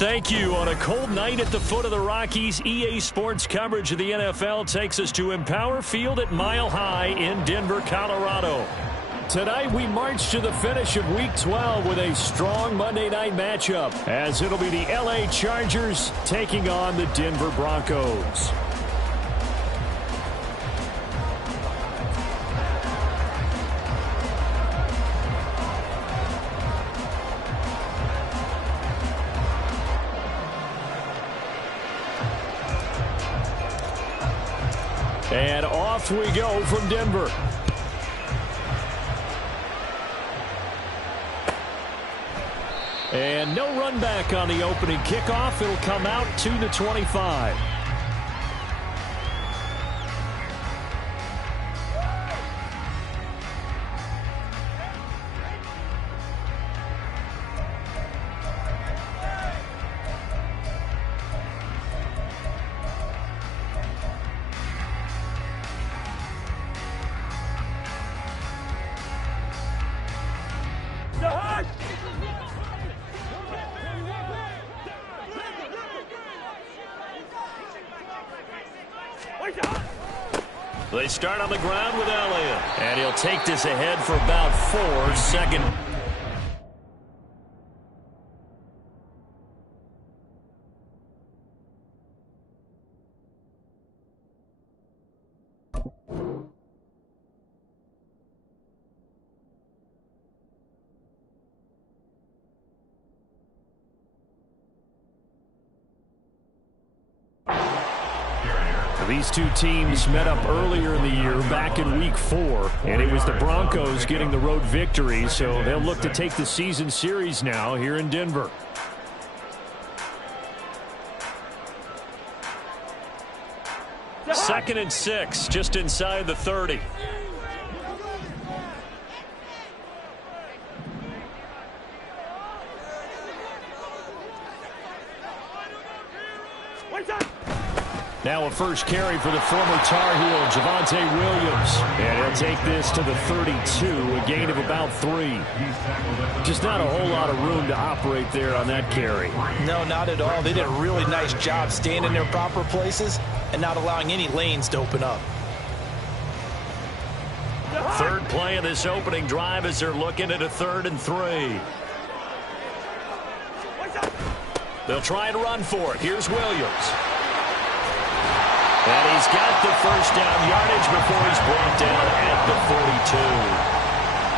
Thank you. On a cold night at the foot of the Rockies, EA Sports coverage of the NFL takes us to Empower Field at Mile High in Denver, Colorado. Tonight we march to the finish of Week 12 with a strong Monday night matchup, as it'll be the LA Chargers taking on the Denver Broncos. And off we go from Denver. And no run back on the opening kickoff. It'll come out to the 25. They start on the ground with Elliott. And he'll take this ahead for about 4 seconds. These two teams met up earlier in the year, back in Week 4, and it was the Broncos getting the road victory, so they'll look to take the season series now here in Denver. Second and 6, just inside the 30. Now a first carry for the former Tar Heel, Javonte Williams. And he'll take this to the 32, a gain of about 3. Just not a whole lot of room to operate there on that carry. No, not at all. They did a really nice job staying in their proper places and not allowing any lanes to open up. Third play of this opening drive as they're looking at a 3rd and 3. They'll try and run for it. Here's Williams. And he's got the first down yardage before he's brought down at the 42.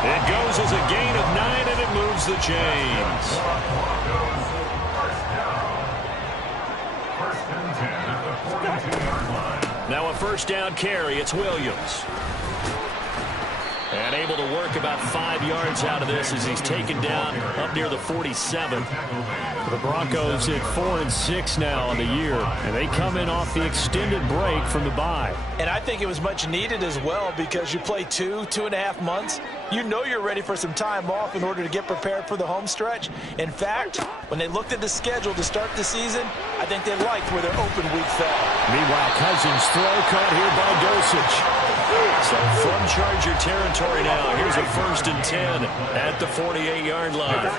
It goes as a gain of 9, and it moves the chains. Now a first down carry. It's Williams. And able to work about 5 yards out of this as he's taken down up near the 47. The Broncos at 4-6 now on the year, and they come in off the extended break from the bye. And I think it was much needed as well, because you play 2.5 months. You know you're ready for some time off in order to get prepared for the home stretch. In fact, when they looked at the schedule to start the season, I think they liked where their open week fell. Meanwhile, Cousins throw caught here by Dosich. So from Charger territory now, here's a 1st and 10 at the 48-yard line.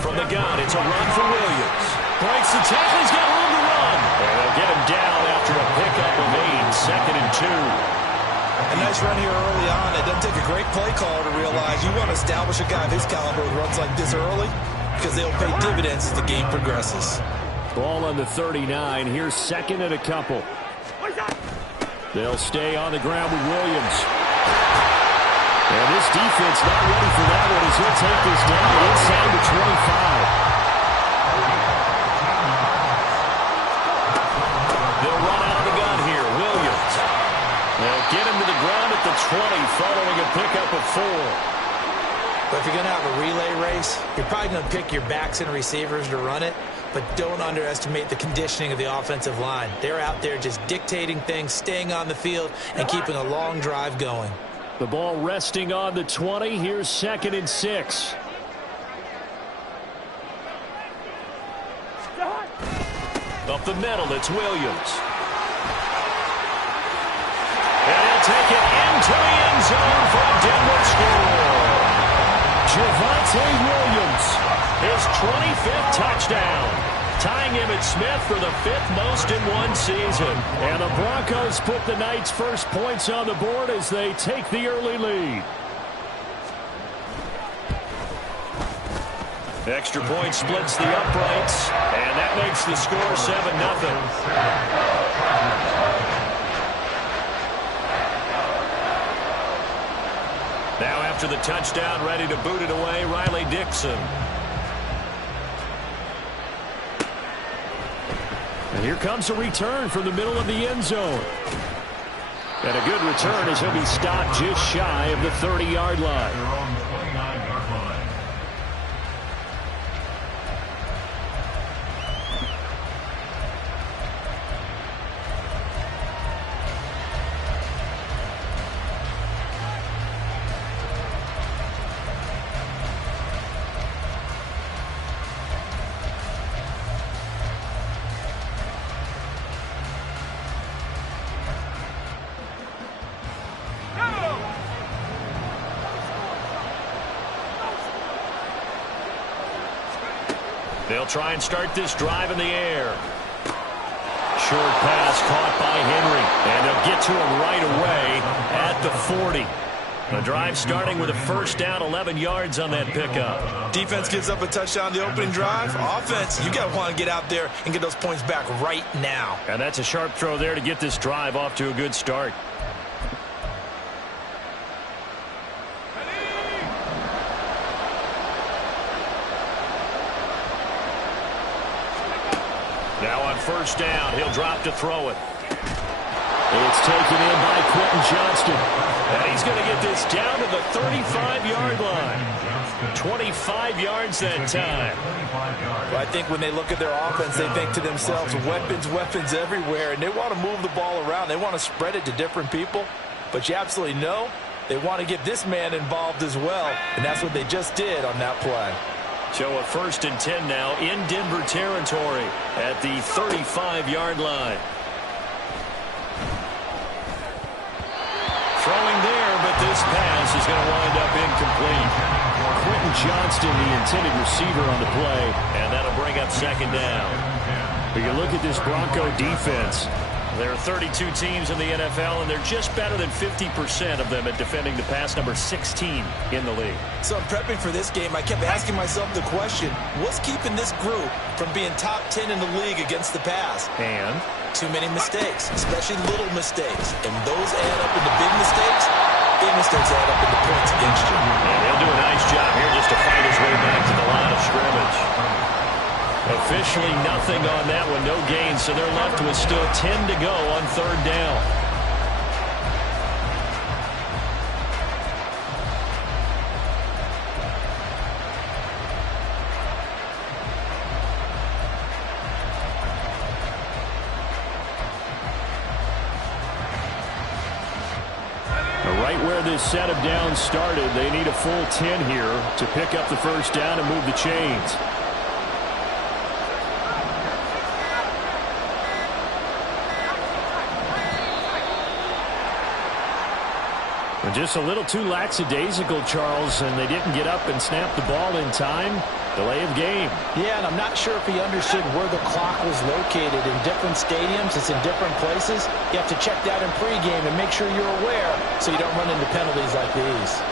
From the gun, it's a run for Williams. Breaks the tackle, he's got room to run. And they'll get him down after a pickup of 8, 2nd and 2. A nice run here early on. It doesn't take a great play caller to realize you want to establish a guy of his caliber who runs like this early, because they'll pay dividends as the game progresses. Ball on the 39. Here's 2nd and a couple. They'll stay on the ground with Williams. And this defense not ready for that one as he'll take this down inside the 25. They'll run out of the gun here. Williams. They'll get him to the ground at the 20 following a pickup of 4. But if you're going to have a relay race, you're probably going to pick your backs and receivers to run it. But don't underestimate the conditioning of the offensive line. They're out there just dictating things, staying on the field, and keeping a long drive going. The ball resting on the 20. Here's 2nd and 6. Up the middle, it's Williams. And he'll take it into the end zone for a Denver score. Javonte Williams, his 25th touchdown. tying Emmitt Smith for the 5th most in one season. And the Broncos put the Knights' first points on the board as they take the early lead. Extra point splits the uprights, and that makes the score 7-0. Now after the touchdown, ready to boot it away, Riley Dixon. And here comes a return from the middle of the end zone. And a good return as he'll be stopped just shy of the 30-yard line. They'll try and start this drive in the air. Short pass caught by Henry, and they'll get to him right away at the 40. The drive starting with a first down, 11 yards on that pickup. Defense gives up a touchdown the opening drive. Offense, you got to want to get out there and get those points back right now. And that's a sharp throw there to get this drive off to a good start. Now on first down, he'll drop to throw it. It's taken in by Quentin Johnston. And he's going to get this down to the 35-yard line. 25 yards that time. Well, I think when they look at their offense, they think to themselves, weapons everywhere, and they want to move the ball around. They want to spread it to different people. But you absolutely know they want to get this man involved as well, and that's what they just did on that play. So a 1st and 10 now in Denver territory at the 35-yard line. Throwing there, but this pass is going to wind up incomplete. Quentin Johnston, the intended receiver on the play, and that'll bring up 2nd down. But you look at this Bronco defense. There are 32 teams in the NFL, and they're just better than 50% of them at defending the pass, number 16 in the league. So in prepping for this game, I kept asking myself the question, what's keeping this group from being top 10 in the league against the pass? And? Too many mistakes, especially little mistakes. And those add up into big mistakes. Big mistakes add up into points against you. And he'll do a nice job here just to fight his way back to the line of scrimmage. Officially nothing on that one, no gain, so they're left with still 10 to go on 3rd down. Right where this set of downs started, they need a full 10 here to pick up the first down and move the chains. And just a little too lackadaisical, Charles, and they didn't get up and snap the ball in time. Delay of game. Yeah, and I'm not sure if he understood where the clock was located. In different stadiums, it's in different places. You have to check that in pregame and make sure you're aware so you don't run into penalties like these.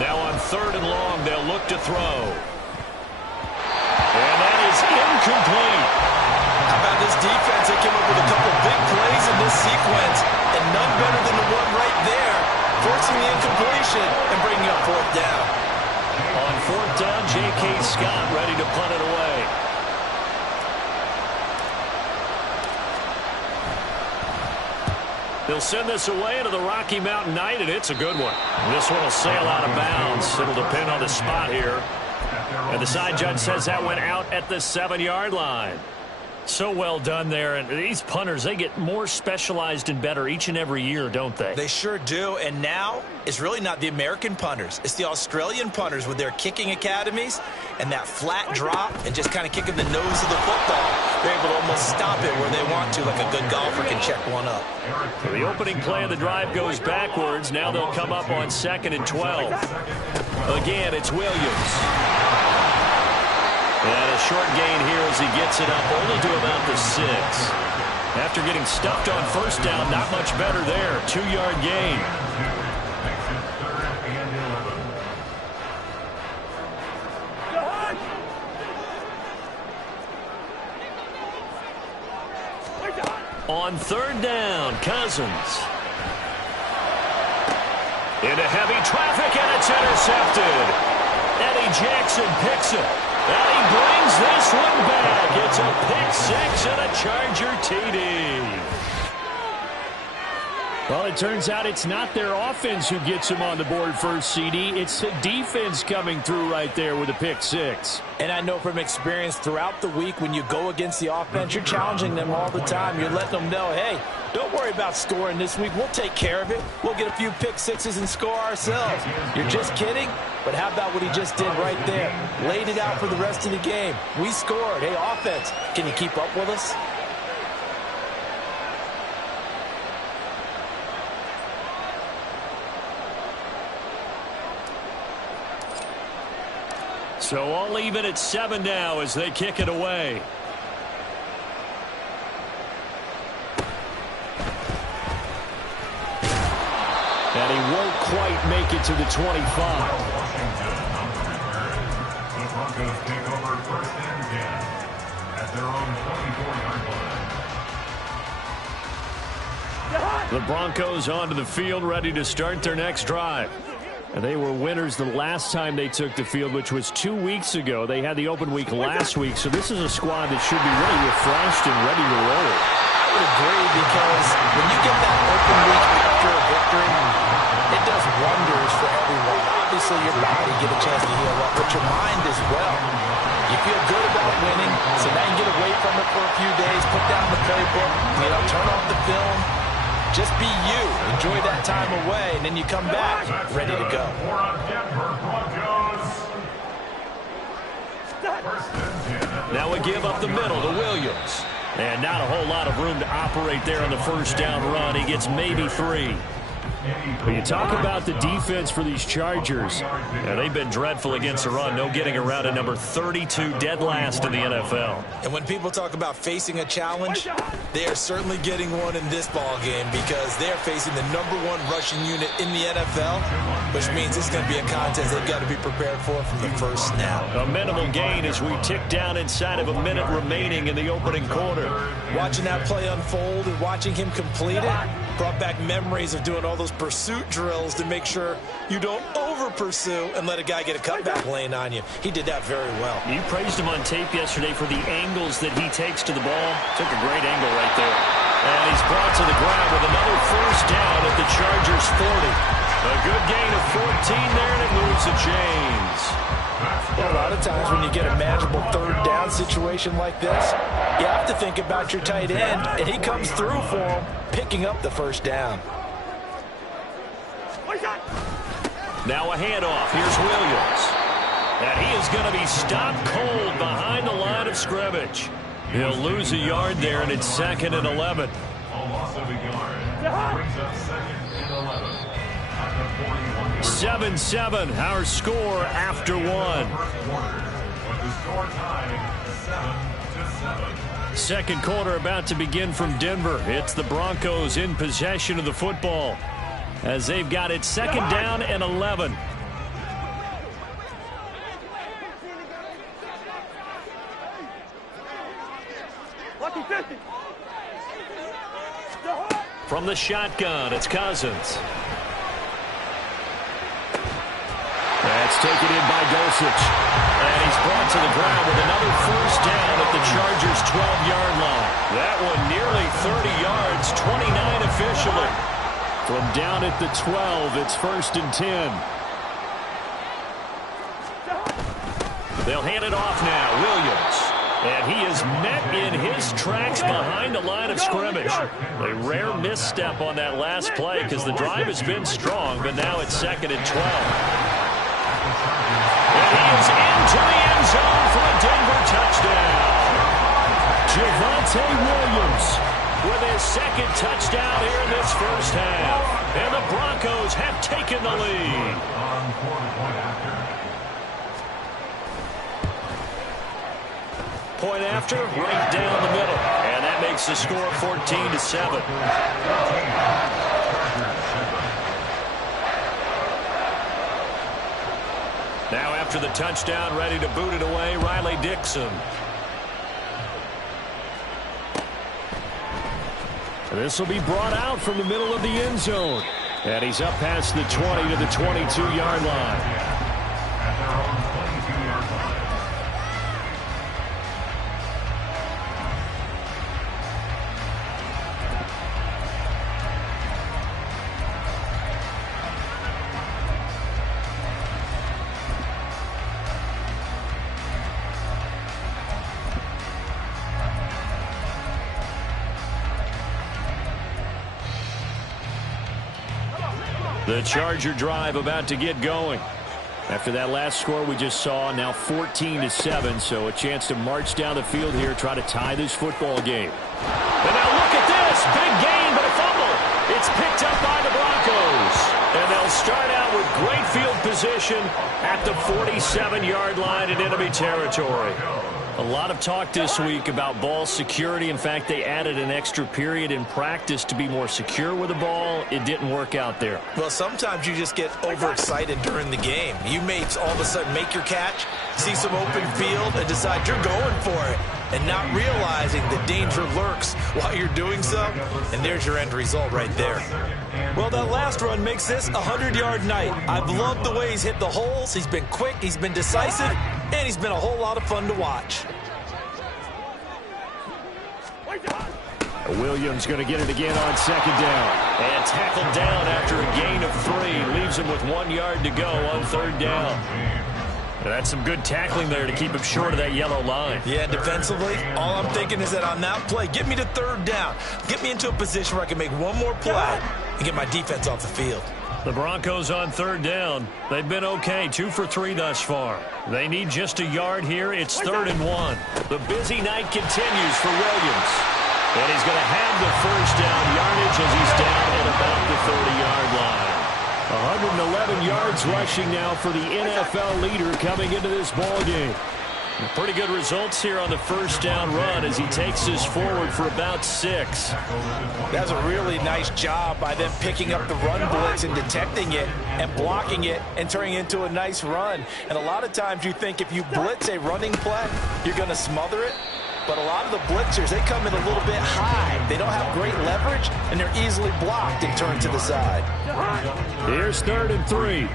Now on 3rd and long, they'll look to throw. And that is incomplete. How about this defense? They came up with a couple big plays in this sequence, and none better than the one right there, forcing the incompletion and bringing up 4th down. On 4th down, J.K. Scott ready to punt it away. They'll send this away into the Rocky Mountain Night, and it's a good one. This one will sail out of bounds. It'll depend on the spot here. And the side judge says that went out at the 7-yard line. So well done there. And these punters, they get more specialized and better each and every year, don't they? They sure do. And now it's really not the American punters. It's the Australian punters with their kicking academies and that flat drop and just kind of kicking the nose of the football. They're able to almost stop it where they want to, like a good golfer can check one up. So the opening play of the drive goes backwards. Now they'll come up on 2nd and 12. Again, it's Williams. And a short gain here as he gets it up only to about the 6. After getting stuffed on first down, not much better there. 2-yard gain. On 3rd down, Cousins. Into heavy traffic, and it's intercepted. Eddie Jackson picks it. And he brings this one back. It's a pick 6 and a Charger TD. Well, it turns out it's not their offense who gets him on the board first, CD. It's the defense coming through right there with a pick 6. And I know from experience throughout the week when you go against the offense, you're challenging them all the time. You're letting them know, hey, don't worry about scoring this week. We'll take care of it. We'll get a few pick 6s and score ourselves. You're just kidding? But how about what he just did right there? Laid it out for the rest of the game. We scored. Hey, offense, can you keep up with us? So all even at 7 now as they kick it away. And he won't quite make it to the 25. The Broncos take over 1st and 10 at their own 24-yard line. The Broncos onto the field, ready to start their next drive. And they were winners the last time they took the field, which was 2 weeks ago. They had the open week last week, so this is a squad that should be really refreshed and ready to roll. I would agree, because when you get that open week after a victory, it does wonders for everyone. Obviously, your body get a chance to heal up, but your mind as well. You feel good about winning, so now you get away from it for a few days, put down the playbook, turn off the film. Just be you. Enjoy that time away, and then you come back ready to go. Now we give up the middle to Williams. And not a whole lot of room to operate there on the first down run. He gets maybe 3. But you talk about the defense for these Chargers. Yeah, they've been dreadful against the run. No getting around a number 32, dead last in the NFL. And when people talk about facing a challenge, they are certainly getting one in this ball game, because they're facing the #1 rushing unit in the NFL, which means it's going to be a contest they've got to be prepared for from the first snap. A minimal gain as we tick down inside of a minute remaining in the opening quarter. Watching that play unfold and watching him complete it brought back memories of doing all those pursuit drills to make sure you don't over-pursue and let a guy get a cutback lane on you. He did that very well. You praised him on tape yesterday for the angles that he takes to the ball. Took a great angle right there. And he's brought to the ground with another first down at the Chargers 40. A good gain of 14 there, and it moves the chains. Well, a lot of times when you get a manageable 3rd down situation like this, you have to think about your tight end, and he comes through for him, picking up the first down. Now a handoff. Here's Williams. And he is going to be stopped cold behind the line of scrimmage. He'll lose a yard there, and it's 2nd and 11. A loss of a yard. Brings up 2nd and 11. 7-7, our score after 1. Second quarter about to begin from Denver. It's the Broncos in possession of the football as they've got it 2nd down and 11. From the shotgun, it's Cousins. That's taken in by Dulcich. And he's brought to the ground with another first down at the Chargers' 12-yard line. That one nearly 30 yards, 29 officially. From down at the 12, it's 1st and 10. They'll hand it off now. Williams. And he is met in his tracks behind the line of scrimmage. A rare misstep on that last play because the drive has been strong, but now it's 2nd and 12. And he is into the end zone for a Denver touchdown. Javonte Williams with his 2nd touchdown here in this first half. And the Broncos have taken the lead. Point after, right down the middle. And that makes the score 14-7. Now after the touchdown, ready to boot it away, Riley Dixon. This will be brought out from the middle of the end zone. And he's up past the 20 to the 22-yard line. The Charger drive about to get going. After that last score we just saw, now 14-7, so a chance to march down the field here, try to tie this football game. And now look at this. Big gain, but a fumble. It's picked up by the Broncos. And they'll start out with great field position at the 47-yard line in enemy territory. A lot of talk this week about ball security. In fact, they added an extra period in practice to be more secure with the ball. It didn't work out there. Well, sometimes you just get overexcited during the game. You may all of a sudden make your catch, see some open field, and decide you're going for it, and not realizing the danger lurks while you're doing so, and there's your end result right there. Well, that last run makes this a 100-yard night. I've loved the way he's hit the holes. He's been quick, he's been decisive, and he's been a whole lot of fun to watch. Williams going to get it again on 2nd down. And tackled down after a gain of 3. Leaves him with 1 yard to go on 3rd down. And that's some good tackling there to keep him short of that yellow line. Yeah, defensively, all I'm thinking is that on that play, get me to 3rd down. Get me into a position where I can make one more play and get my defense off the field. The Broncos on 3rd down. They've been okay, 2 for 3 thus far. They need just a yard here. It's 3rd and 1. The busy night continues for Williams. And he's going to have the first down yardage as he's down at about the 30-yard line. 111 yards rushing now for the NFL leader coming into this ball game. Pretty good results here on the first down run as he takes this forward for about 6. That's a really nice job by them picking up the run blitz and detecting it and blocking it and turning it into a nice run. And a lot of times you think if you blitz a running play, you're going to smother it. But a lot of the blitzers, they come in a little bit high. They don't have great leverage, and they're easily blocked and turned to the side. Here's 3rd and 3.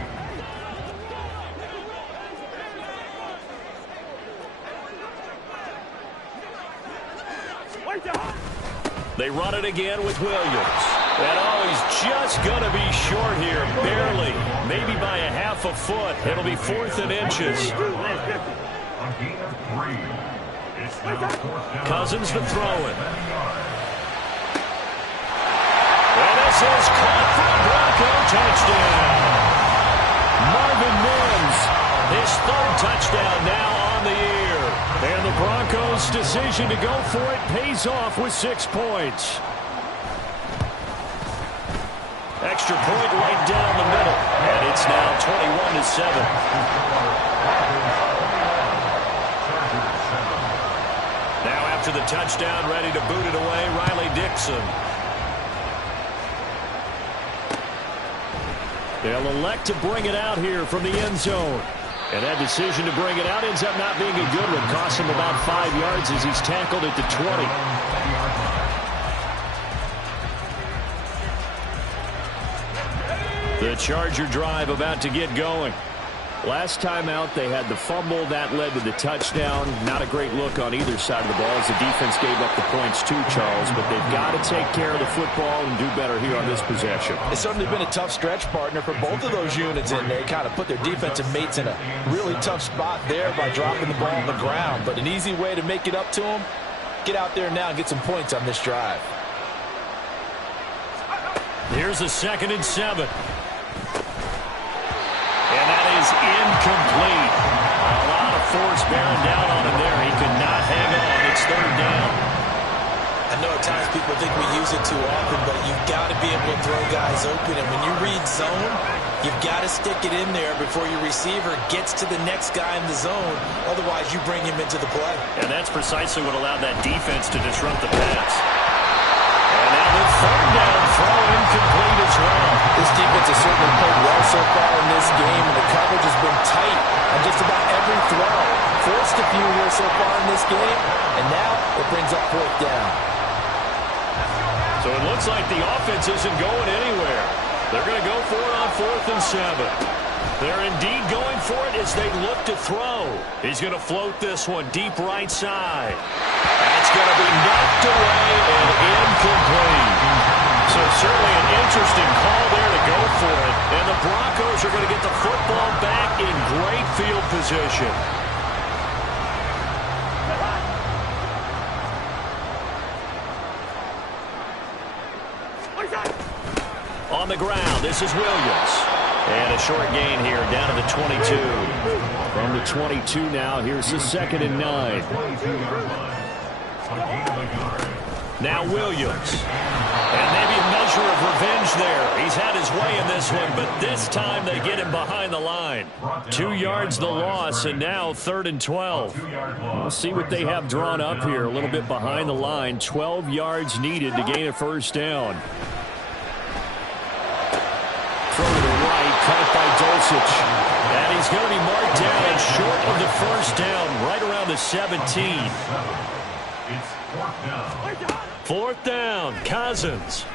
They run it again with Williams. And he's just going to be short here, barely. Maybe by a half a foot. It'll be 4th and inches. Cousins to throw it. And this is caught for a Bronco touchdown. Marvin Mims, his 3rd touchdown now on the year. And the Broncos' decision to go for it pays off with 6 points. Extra point right down the middle. And it's now 21-7. To the touchdown, ready to boot it away, Riley Dixon. They'll elect to bring it out here from the end zone. And that decision to bring it out ends up not being a good one. Costs him about 5 yards as he's tackled at the 20. The Charger drive about to get going. Last time out, they had the fumble. That led to the touchdown. Not a great look on either side of the ball as the defense gave up the points too, Charles. But they've got to take care of the football and do better here on this possession. It's certainly been a tough stretch, partner, for both of those units, and they kind of put their defensive mates in a really tough spot there by dropping the ball on the ground. But an easy way to make it up to them, get out there now and get some points on this drive. Here's a 2nd and 7. And that is incomplete. A lot of force bearing down on him there. He could not hang on. It's 3rd down. I know at times people think we use it too often, but you've got to be able to throw guys open. And when you read zone, you've got to stick it in there before your receiver gets to the next guy in the zone. Otherwise, you bring him into the play. And that's precisely what allowed that defense to disrupt the pass. And now the 3rd down throw incomplete as well. This defense has certainly played well so far in this game, and the coverage has been tight on just about every throw. Forced a few here so far in this game, and now it brings up 4th down. So it looks like the offense isn't going anywhere. They're going to go for it on 4th and 7. They're indeed going for it as they look to throw. He's going to float this one deep right side. That's going to be knocked away and incomplete. So certainly an interesting call there to go for it. And the Broncos are going to get the football back in great field position. On the ground, this is Williams. And a short gain here, down to the 22. From the 22 now, here's the 2nd and 9. Now Williams. And maybe a measure of revenge there. He's had his way in this one, but this time they get him behind the line. 2 yards the loss, and now 3rd and 12. We'll see what they have drawn up here. A little bit behind the line. 12 yards needed to gain a 1st down. Throw to the right, caught by Dulcich. And he's going to be marked down short of the 1st down, right around the 17. It's 4th down. 4th down, Cousins.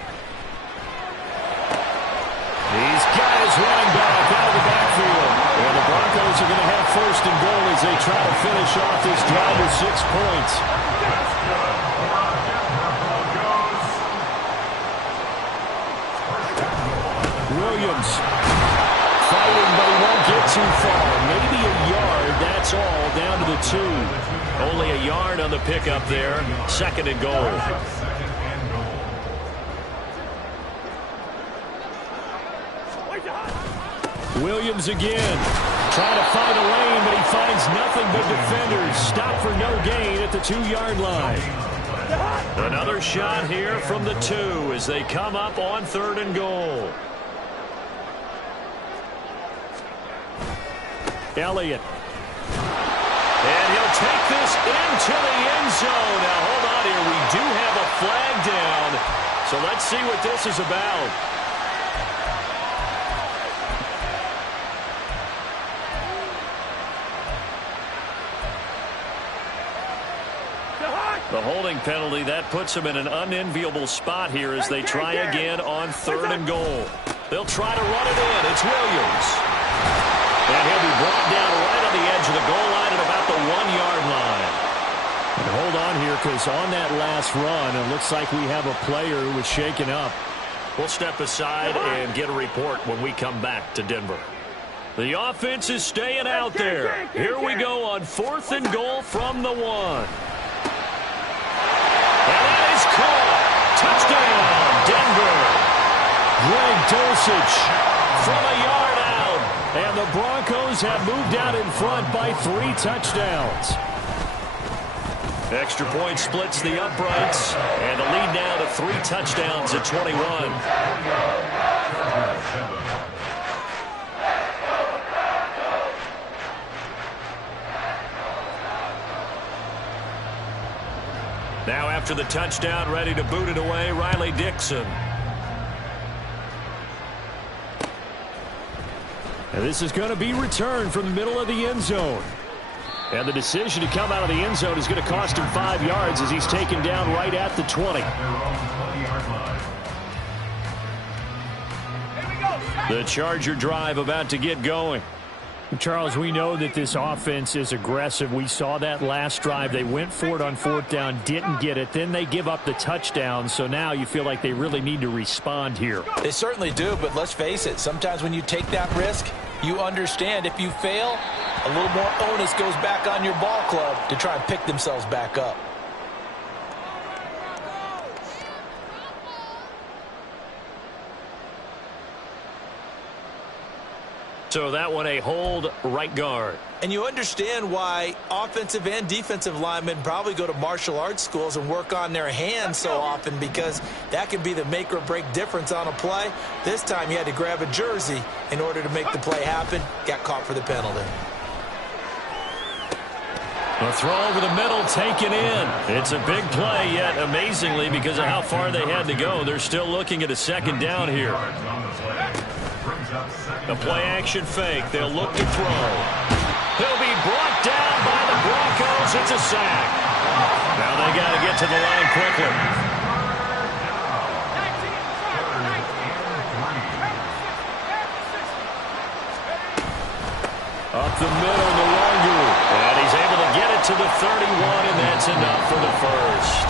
He's got his running back out of the backfield. And the Broncos are going to have 1st and goal as they try to finish off this drive with 6 points. Williams fighting, but he won't get too far. Maybe a yard, that's all, down to the 2. Only a yard on the pickup there. 2nd and goal. Williams again. Trying to find a lane, but he finds nothing but defenders. Stop for no gain at the 2-yard line. Another shot here from the 2 as they come up on 3rd and goal. Elliott. And he'll take this into the end zone. Now, hold on here. We do have a flag down. So let's see what this is about. The holding penalty, that puts them in an unenviable spot here as they try again on 3rd and goal. They'll try to run it in. It's Williams. And he'll be brought down right on the edge of the goal line at about the 1-yard line. And hold on here, because on that last run, it looks like we have a player who was shaken up. We'll step aside and get a report when we come back to Denver. The offense is staying out there. Here we go on 4th and goal from the 1. And that is caught. Touchdown, Denver. Greg Dulcich from a yard out. And the Broncos have moved out in front by 3 touchdowns. Extra point splits the uprights. And the lead now to 3 touchdowns at 21. Now after the touchdown, ready to boot it away, Riley Dixon. And this is going to be returned from the middle of the end zone. And the decision to come out of the end zone is going to cost him 5 yards as he's taken down right at the 20. The Charger drive about to get going. Charles, we know that this offense is aggressive. We saw that last drive. They went for it on fourth down, didn't get it. Then they give up the touchdown. So now you feel like they really need to respond here. They certainly do, but let's face it. Sometimes when you take that risk, you understand if you fail, a little more onus goes back on your ball club to try and pick themselves back up. So that one a hold right guard. And you understand why offensive and defensive linemen probably go to martial arts schools and work on their hands so often, because that can be the make or break difference on a play. This time he had to grab a jersey in order to make the play happen. Got caught for the penalty. A throw over the middle taken in. It's a big play, yet amazingly, because of how far they had to go, they're still looking at a second down here. The play action fake. They'll look to throw. He'll be brought down by the Broncos. It's a sack. Now they got to get to the line quickly. Up the middle, the longer. And he's able to get it to the 31, and that's enough for the first.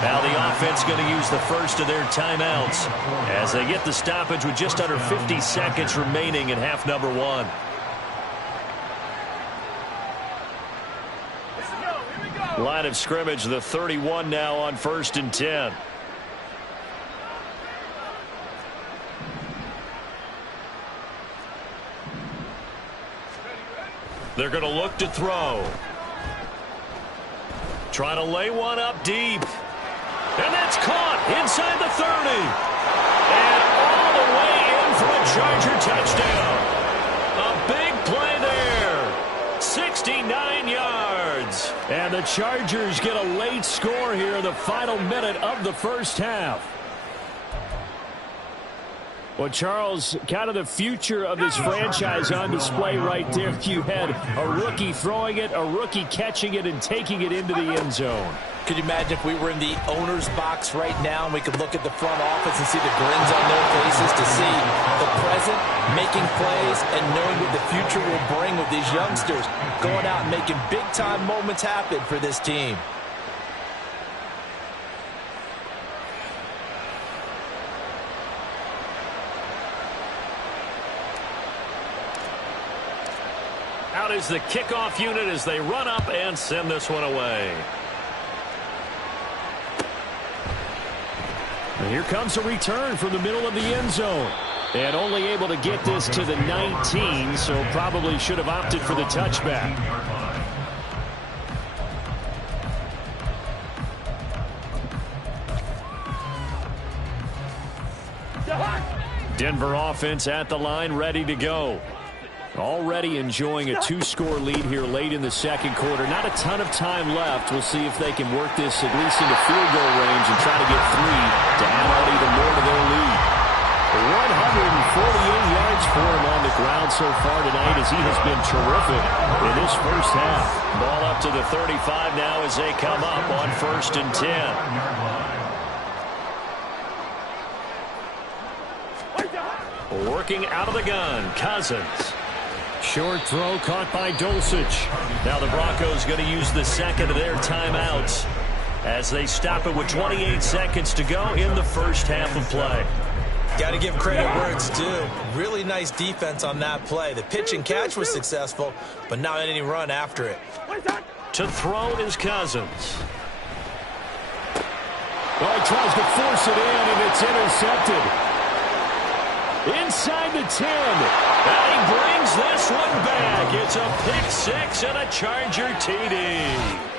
Now the offense going to use the first of their timeouts as they get the stoppage with just under 50 seconds remaining in half number one. Line of scrimmage, the 31 now on 1st and 10. They're going to look to throw. Trying to lay one up deep. And that's caught inside the 30. And all the way in for a Charger touchdown. A big play there. 69 yards. And the Chargers get a late score here in the final minute of the first half. Well, Charles, kind of the future of this franchise on display right there. You had a rookie throwing it, a rookie catching it, and taking it into the end zone. Could you imagine if we were in the owner's box right now and we could look at the front office and see the grins on their faces, to see the present making plays and knowing what the future will bring with these youngsters going out and making big-time moments happen for this team. Out is the kickoff unit as they run up and send this one away. And here comes a return from the middle of the end zone. And only able to get this to the 19, so probably should have opted for the touchback. Denver offense at the line, ready to go. Already enjoying a 2-score lead here late in the second quarter. Not a ton of time left. We'll see if they can work this at least into field goal range and try to get 3 to add on even more to their lead. 148 yards for him on the ground so far tonight, as he has been terrific in this first half. Ball up to the 35 now as they come up on 1st and 10. Working out of the gun, Cousins. Short throw caught by Dulcich. Now the Broncos going to use the second of their timeouts as they stop it with 28 seconds to go in the first half of play. Got to give credit where it's due. Really nice defense on that play. The pitch and catch was successful, but not any run after it. To throw is Cousins. Well, he tries to force it in, and it's intercepted. Inside the 10. And he brings this one back. It's a pick six and a Charger TD.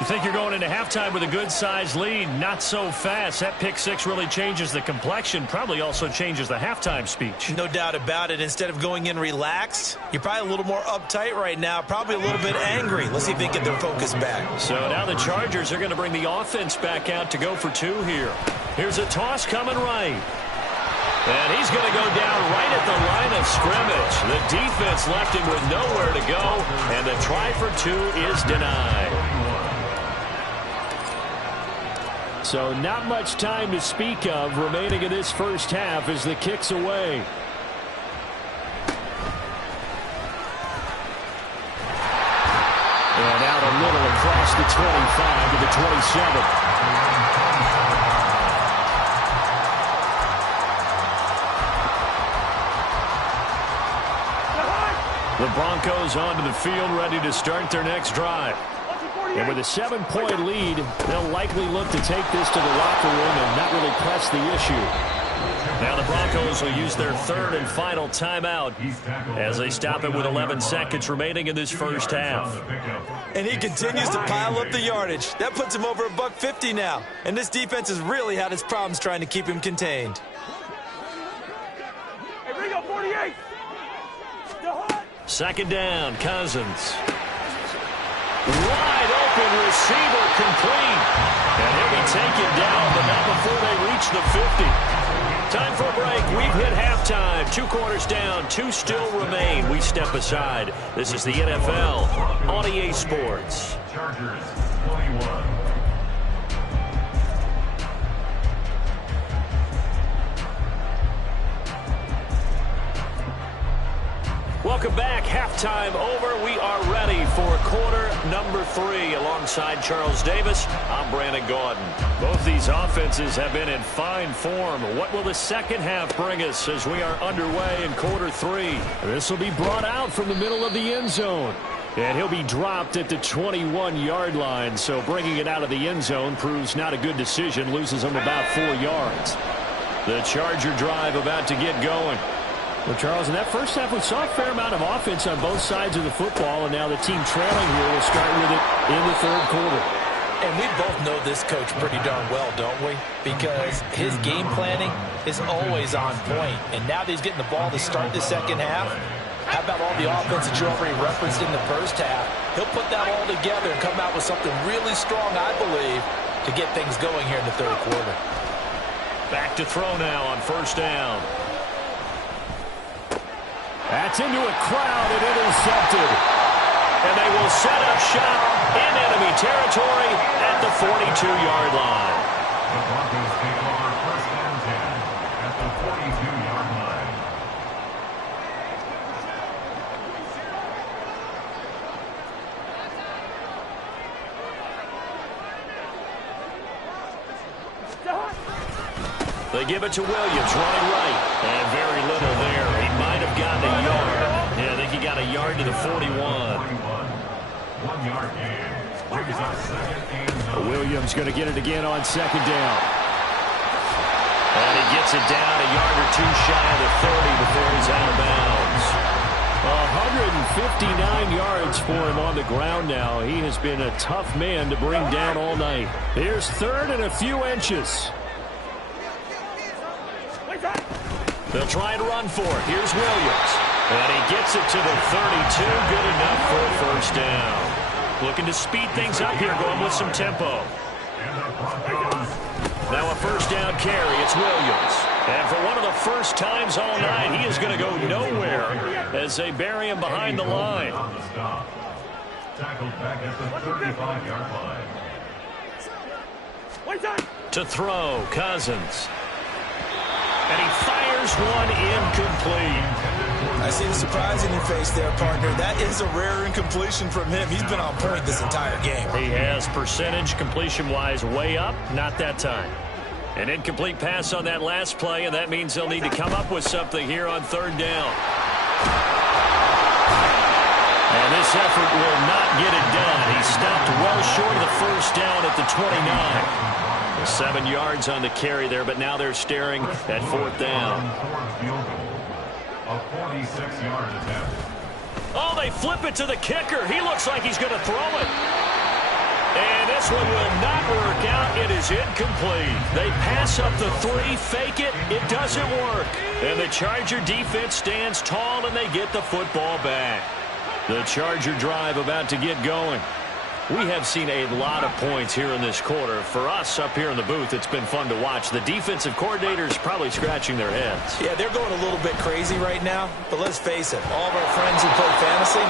You think you're going into halftime with a good-sized lead. Not so fast. That pick six really changes the complexion. Probably also changes the halftime speech. No doubt about it. Instead of going in relaxed, you're probably a little more uptight right now. Probably a little bit angry. Let's see if they get their focus back. So now the Chargers are going to bring the offense back out to go for 2 here. Here's a toss coming right. And he's going to go down right at the line of scrimmage. The defense left him with nowhere to go, and the try for 2 is denied. So not much time to speak of remaining in this first half as the kick's away. across the 25 to the 27. The Broncos onto the field, ready to start their next drive. And with a 7-point lead, they'll likely look to take this to the locker room and not really press the issue. Now the Broncos will use their third and final timeout as they stop it with 11 seconds remaining in this first half. And he continues to pile up the yardage. That puts him over $150 now. And this defense has really had its problems trying to keep him contained. Hey, Ringo, 48. Second down, Cousins. Wide open receiver complete. And he'll be taken down, but not before they reach the 50. Time for a break. We've hit halftime. 2 quarters down, 2 still remain. We step aside. This is the NFL on EA Sports. Chargers 21. Welcome back. Halftime over. We are ready for quarter number 3. Alongside Charles Davis, I'm Brandon Gaudin. Both these offenses have been in fine form. What will the second half bring us as we are underway in quarter 3? This will be brought out from the middle of the end zone. And he'll be dropped at the 21-yard line. So bringing it out of the end zone proves not a good decision. Loses him about 4 yards. The Charger drive about to get going. Well, Charles, in that first half, we saw a fair amount of offense on both sides of the football, and now the team trailing here will start with it in the third quarter. And we both know this coach pretty darn well, don't we? Because his game planning is always on point. And now that he's getting the ball to start the second half, how about all the offense that you already referenced in the first half? He'll put that all together and come out with something really strong, I believe, to get things going here in the third quarter. Back to throw now on first down. That's into a crowd and intercepted. And they will set up shop in enemy territory at the 42-yard line. The Broncos take over first and 10 at the 42-yard line. They give it to Williams, running right. And very little there. He might have gotten a yard. Yeah, I think he got a yard to the 41. 1 yard gain. Brings up second and 9. Williams going to get it again on second down. And he gets it down a yard or 2 shy of the 30 before he's out of bounds. 159 yards for him on the ground now. He has been a tough man to bring down all night. Here's third and a few inches. They'll try and run for it. Here's Williams. And he gets it to the 32. Good enough for a first down. Looking to speed things up here, going with some tempo. Now a first down carry. It's Williams. And for one of the first times all night, he is going to go nowhere as they bury him behind the line. Tackled back at the 35-yard line. To throw, Cousins. And he fires one incomplete. I see the surprise in your face there, partner. That is a rare incompletion from him. He's been on point this entire game. He has percentage completion-wise way up. Not that time. An incomplete pass on that last play, and that means they'll need to come up with something here on third down. And this effort will not get it done. He stopped well short of the first down at the 29. 7 yards on the carry there, but now they're staring at fourth down. A 46-yard attempt. Oh, they flip it to the kicker. He looks like he's going to throw it. And this one will not work out. It is incomplete. They pass up the 3, fake it. It doesn't work. And the Charger defense stands tall, and they get the football back. The Charger drive about to get going. We have seen a lot of points here in this quarter. For us up here in the booth, it's been fun to watch. The defensive coordinators probably scratching their heads. Yeah, they're going a little bit crazy right now. But let's face it, all of our friends who play fantasy,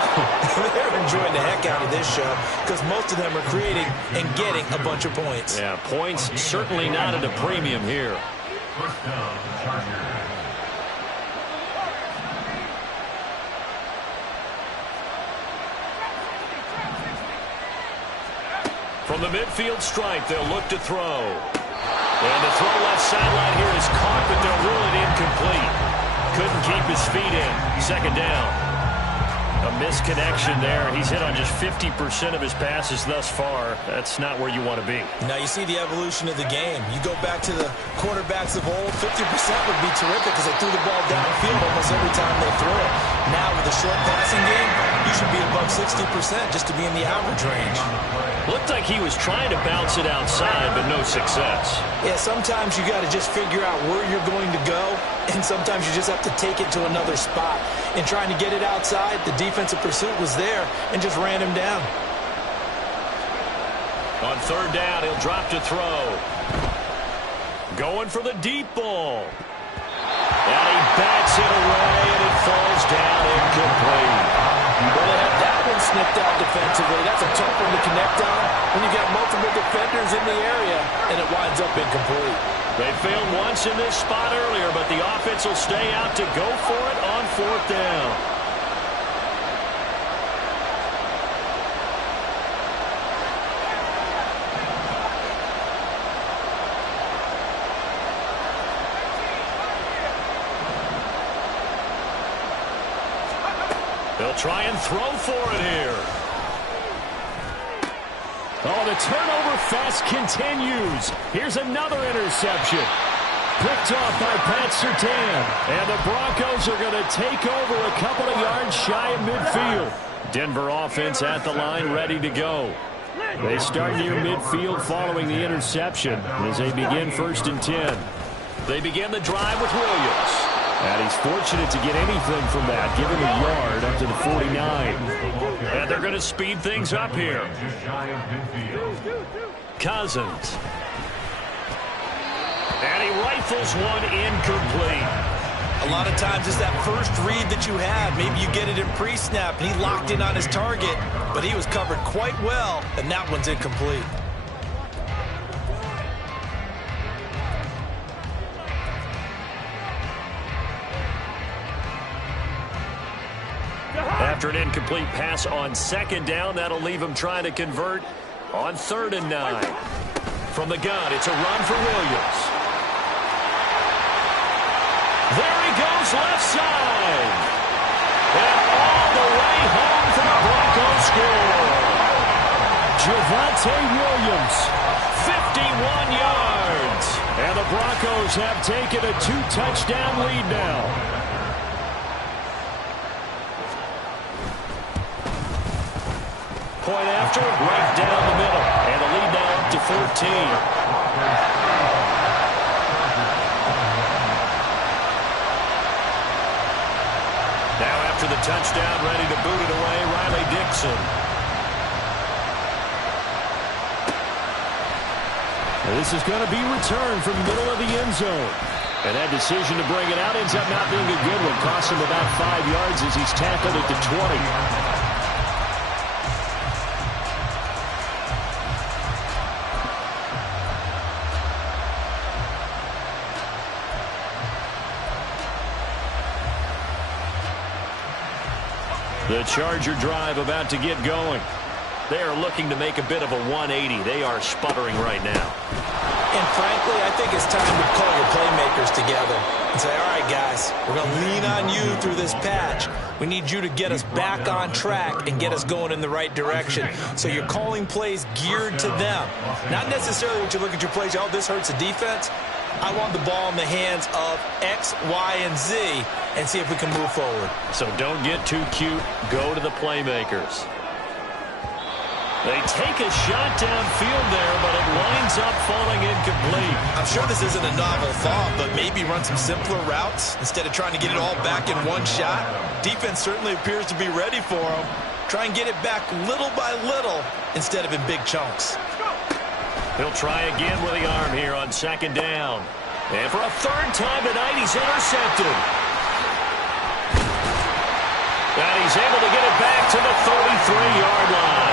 they're enjoying the heck out of this show because most of them are creating and getting a bunch of points. Yeah, points certainly not at a premium here. First down, Chargers. From the midfield stripe, they'll look to throw. And the throw left sideline here is caught, but they'll rule it incomplete. Couldn't keep his feet in. Second down. A misconnection there. He's hit on just 50% of his passes thus far. That's not where you want to be. Now you see the evolution of the game. You go back to the quarterbacks of old, 50% would be terrific because they threw the ball downfield almost every time they threw it. Now with a short passing game, you should be above 60% just to be in the average range. Looked like he was trying to bounce it outside, but no success. Yeah, sometimes you got to just figure out where you're going to go, and sometimes you just have to take it to another spot. And trying to get it outside, the defensive pursuit was there and just ran him down. On third down, he'll drop to throw. Going for the deep ball. And he bats it away, and it falls down incomplete. Well, they have that one snipped out defensively. That's a tough one to connect on when you got multiple defenders in the area, and it winds up incomplete. They failed once in this spot earlier, but the offense will stay out to go for it on fourth down. They'll try and throw for it here. Oh, the turnover fest continues. Here's another interception. Picked off by Pat Surtain. And the Broncos are going to take over a couple of yards shy of midfield. Denver offense at the line, ready to go. They start near midfield following the interception as they begin 1st and 10. They begin the drive with Williams. And he's fortunate to get anything from that, giving a yard up to the 49. And they're going to speed things up here. Cousins. And he rifles one incomplete. A lot of times it's that first read that you have. Maybe you get it in pre-snap, and he locked in on his target, but he was covered quite well, and that one's incomplete. After an incomplete pass on second down, that'll leave him trying to convert on 3rd and 9. From the gun, it's a run for Williams. There he goes, left side. And all the way home for the Broncos score. Javonte Williams, 51 yards. And the Broncos have taken a 2-touchdown lead now. Point after, right down the middle. And the lead now up to 14. Now after the touchdown, ready to boot it away, Riley Dixon. This is going to be returned from the middle of the end zone. And that decision to bring it out ends up not being a good one. Costs him about 5 yards as he's tackled at the 20. The Charger drive about to get going. They are looking to make a bit of a 180. They are sputtering right now. And frankly, I think it's time to call your playmakers together and say, all right, guys, we're going to lean on you through this patch. We need you to get us back on track and get us going in the right direction. So you're calling plays geared to them. Not necessarily what you look at your plays, oh, this hurts the defense. I want the ball in the hands of X, Y, and Z and see if we can move forward. So don't get too cute. Go to the playmakers. They take a shot downfield there, but it winds up falling incomplete. I'm sure this isn't a novel thought, but maybe run some simpler routes instead of trying to get it all back in one shot. Defense certainly appears to be ready for them. Try and get it back little by little instead of in big chunks. He'll try again with the arm here on 2nd down. And for a 3rd time tonight, he's intercepted. And he's able to get it back to the 33-yard line.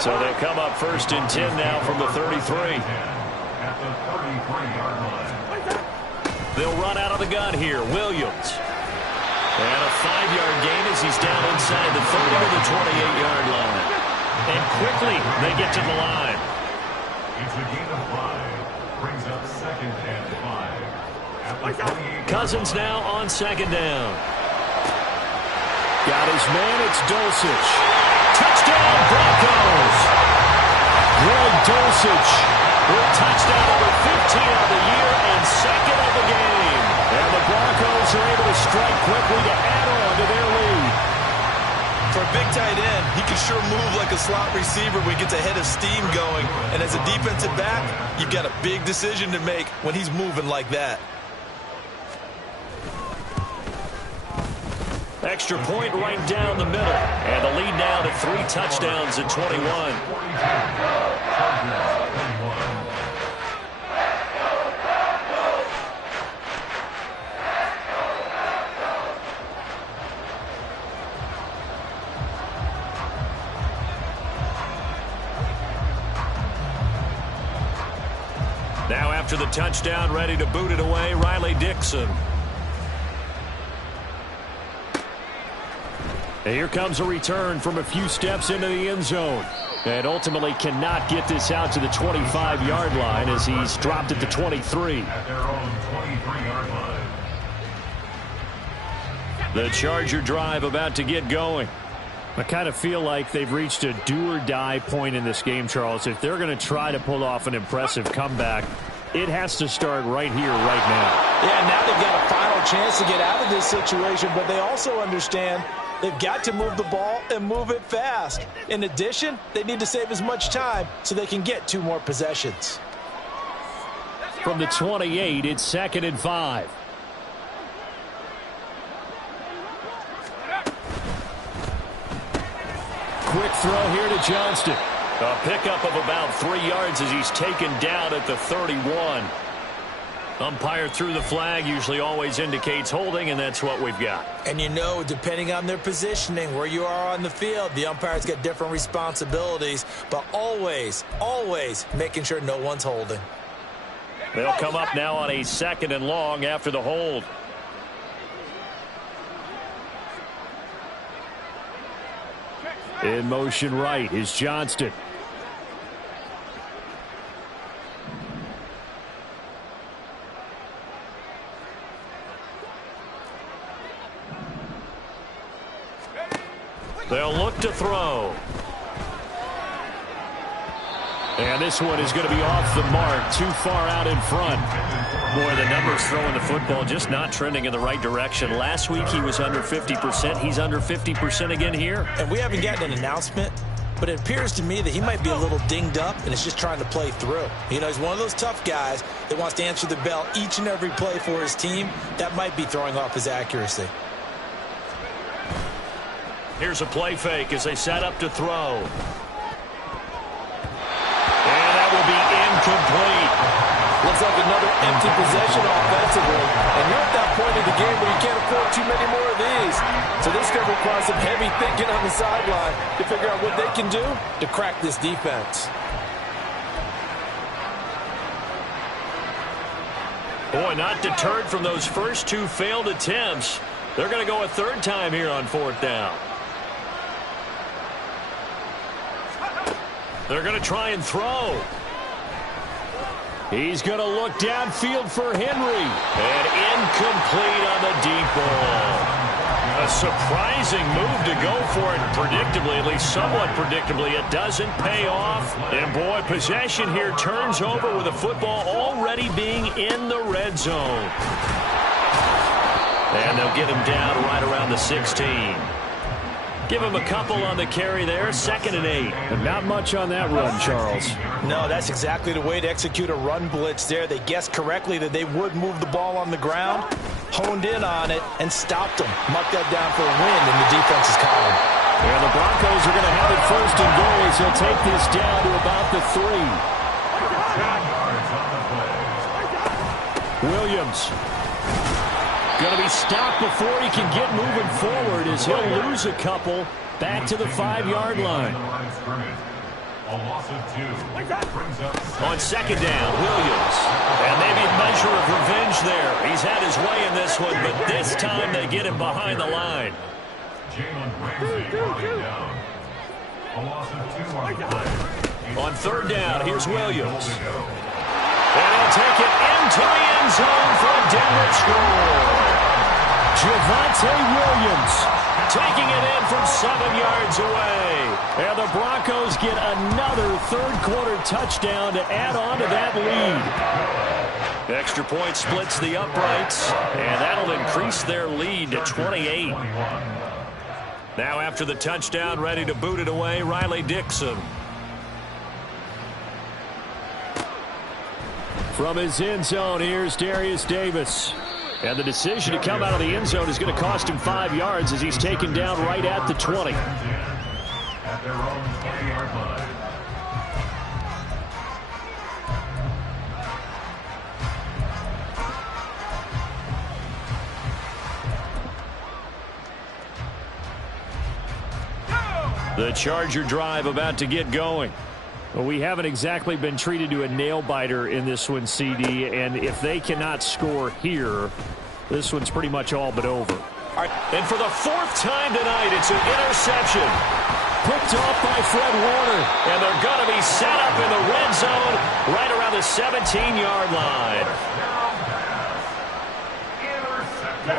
So they'll come up 1st and 10 now from the 33. They'll run out of the gun here. Williams. And a 5-yard gain as he's down inside the 30 to the 28-yard line. And quickly they get to the line. It's a gain of 5. Brings up 2nd and 5. At the 28. Cousins now on 2nd down. Got his man, it's Dulcich. Touchdown, Broncos! Greg Dulcich with touchdown number 15 of the year and 2nd of the game. And the Broncos are able to strike quickly to add on to their lead. For a big tight end, he can sure move like a slot receiver when he gets a head of steam going. And as a defensive back, you've got a big decision to make when he's moving like that. Extra point right down the middle. And the lead now to 3 touchdowns at 21. Now after the touchdown, ready to boot it away, Riley Dixon. And here comes a return from a few steps into the end zone. And ultimately cannot get this out to the 25-yard line as he's dropped at the 23. At their own 23-yard line. The Charger drive about to get going. I kind of feel like they've reached a do-or-die point in this game, Charles. If they're going to try to pull off an impressive comeback, it has to start right here, right now. Yeah, now they've got a final chance to get out of this situation, but they also understand they've got to move the ball and move it fast. In addition, they need to save as much time so they can get 2 more possessions. From the 28, it's 2nd and 5. Quick throw here to Johnston. A pickup of about 3 yards as he's taken down at the 31. Umpire threw the flag, usually always indicates holding, and that's what we've got. And you know, depending on their positioning, where you are on the field, the umpire's got different responsibilities, but always, always making sure no one's holding. They'll come up now on a 2nd and long after the hold. In motion right is Johnston. They'll look to throw. And this one is going to be off the mark, too far out in front. Boy, the numbers throwing the football just not trending in the right direction. Last week he was under 50%. He's under 50% again here. And we haven't gotten an announcement, but it appears to me that he might be a little dinged up and is just trying to play through. You know, he's one of those tough guys that wants to answer the bell each and every play for his team. That might be throwing off his accuracy. Here's a play fake as they set up to throw. And that will be incomplete. Looks like another empty possession offensively. And you're at that point in the game where you can't afford too many more of these. So this is going to require some heavy thinking on the sideline to figure out what they can do to crack this defense. Boy, not deterred from those first 2 failed attempts. They're going to go a 3rd time here on 4th down. They're going to try and throw. He's going to look downfield for Henry. And incomplete on the deep ball. A surprising move to go for it. Predictably, at least somewhat predictably, it doesn't pay off. And boy, possession here turns over with the football already being in the red zone. And they'll get him down right around the 16. Give him a couple on the carry there, 2nd and 8. And not much on that run, Charles. No, that's exactly the way to execute a run blitz there. They guessed correctly that they would move the ball on the ground, honed in on it, and stopped them. Marked that down for a win in the defense's column. And the Broncos are going to have it 1st and goal as they'll take this down to about the 3. Williams. Going to be stopped before he can get moving forward as he'll lose a couple back to the 5-yard line. A loss of 2. On 2nd down, Williams. And maybe a measure of revenge change there. He's had his way in this one, but this time they get him behind the line. On third down, here's Williams. And he'll take it into the end zone for a Denver score. Javonte Williams taking it in from 7 yards away. And the Broncos get another third-quarter touchdown to add on to that lead. Extra point splits the uprights, and that'll increase their lead to 28. Now after the touchdown, ready to boot it away, Riley Dixon. From his end zone, here's Darius Davis. And the decision to come out of the end zone is going to cost him 5 yards as he's taken down right at the 20. At their own 20-yard line. The Charger drive about to get going. Well, we haven't exactly been treated to a nail-biter in this one, CD, and if they cannot score here, this one's pretty much all but over. All right, and for the fourth time tonight, it's an interception. Picked off by Fred Warner, and they're going to be set up in the red zone right around the 17-yard line.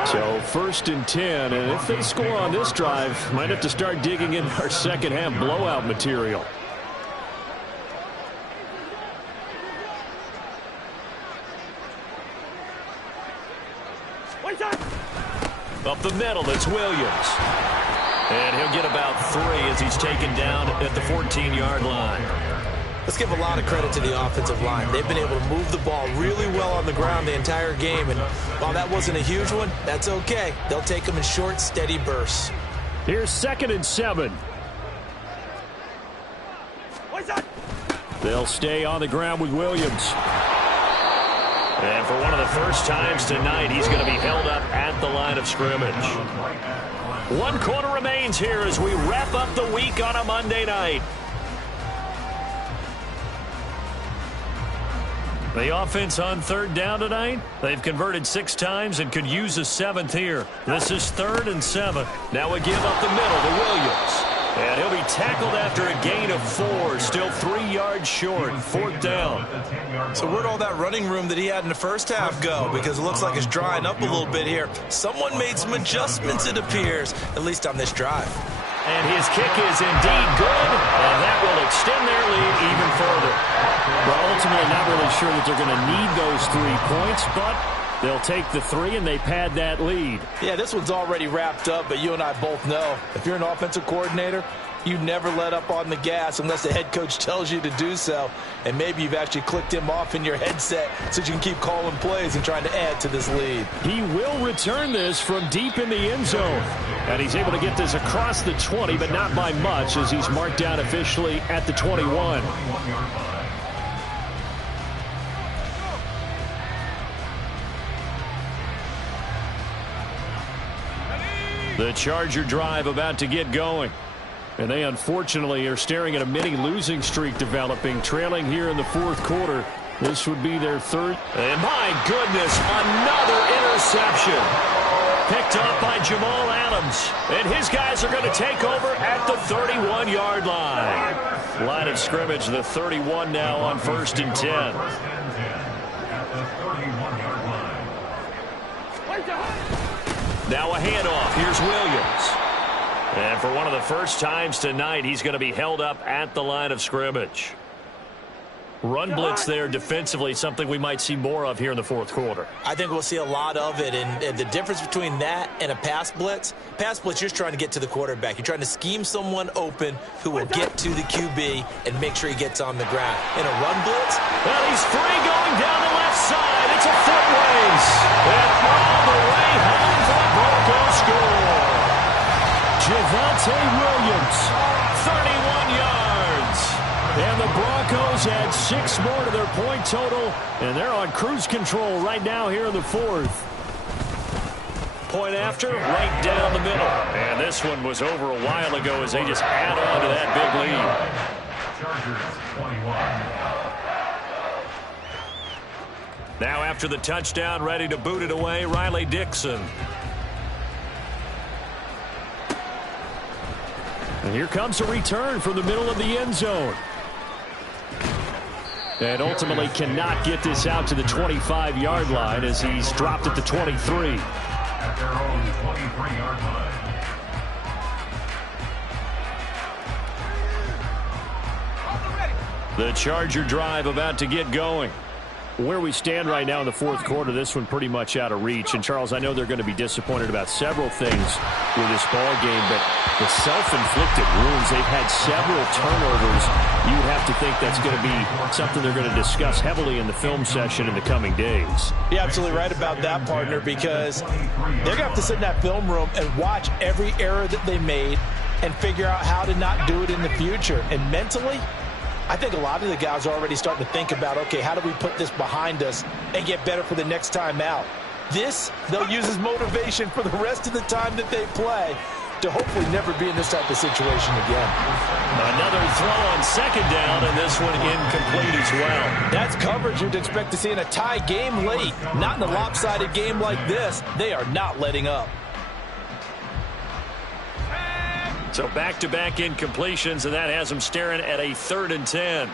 So first and 10, and if they score on this drive, might have to start digging in our second-half blowout material. Up the middle, it's Williams. And he'll get about 3 as he's taken down at the 14-yard line. Let's give a lot of credit to the offensive line. They've been able to move the ball really well on the ground the entire game. And while that wasn't a huge one, that's okay. They'll take them in short, steady bursts. Here's 2nd and 7. They'll stay on the ground with Williams. And for one of the first times tonight, he's going to be held up at the line of scrimmage. 1 quarter remains here as we wrap up the week on a Monday night. The offense on third down tonight, they've converted 6 times and could use a 7th here. This is 3rd and 7. Now we give up the middle to Williams. And he'll be tackled after a gain of 4, still 3 yards short, 4th down. So where'd all that running room that he had in the first half go? Because it looks like it's drying up a little bit here. Someone made some adjustments, it appears, at least on this drive. And his kick is indeed good, and that will extend their lead even further. Well, ultimately not really sure that they're going to need those 3 points, but they'll take the 3 and they pad that lead. Yeah, this one's already wrapped up, but you and I both know if you're an offensive coordinator, you never let up on the gas unless the head coach tells you to do so. And maybe you've actually clicked him off in your headset so you can keep calling plays and trying to add to this lead. He will return this from deep in the end zone. And he's able to get this across the 20, but not by much as he's marked down officially at the 21. The Charger drive about to get going. And they unfortunately are staring at a mini losing streak developing, trailing here in the 4th quarter. This would be their 3rd. And my goodness, another interception. Picked up by Jamal Adams. And his guys are going to take over at the 31-yard line. Line of scrimmage, the 31 now on 1st and 10. Now a handoff. Here's Williams. And for one of the first times tonight, he's going to be held up at the line of scrimmage. Run blitz there defensively, something we might see more of here in the 4th quarter. I think we'll see a lot of it, and the difference between that and a pass blitz, you're just trying to get to the quarterback. You're trying to scheme someone open who will get to the QB and make sure he gets on the ground. In a run blitz, well, he's free going down the left side. It's a foot race. And all the way home for the Broncos score. Javonte Williams, 31 yards. And the Broncos add 6 more to their point total, and they're on cruise control right now here in the 4th. Point after, right down the middle. And this one was over a while ago as they just add on to that big lead. Chargers 21. Now after the touchdown, ready to boot it away, Riley Dixon. And here comes a return from the middle of the end zone. And ultimately cannot get this out to the 25-yard line as he's dropped at the 23. At their own 23-yard line. The Charger drive about to get going. Where we stand right now in the fourth quarter, this one pretty much out of reach. And, Charles, I know they're going to be disappointed about several things with this ball game, but the self-inflicted wounds, they've had several turnovers. You would have to think that's going to be something they're going to discuss heavily in the film session in the coming days. You're absolutely right about that, partner, because they're going to have to sit in that film room and watch every error that they made and figure out how to not do it in the future. And mentally, I think a lot of the guys are already starting to think about, okay, how do we put this behind us and get better for the next time out? This, they'll use as motivation for the rest of the time that they play to hopefully never be in this type of situation again. Another throw on second down, and this one incomplete as well. That's coverage you'd expect to see in a tie game late. Not in a lopsided game like this. They are not letting up. So back-to-back incompletions, and that has them staring at a 3rd and 10.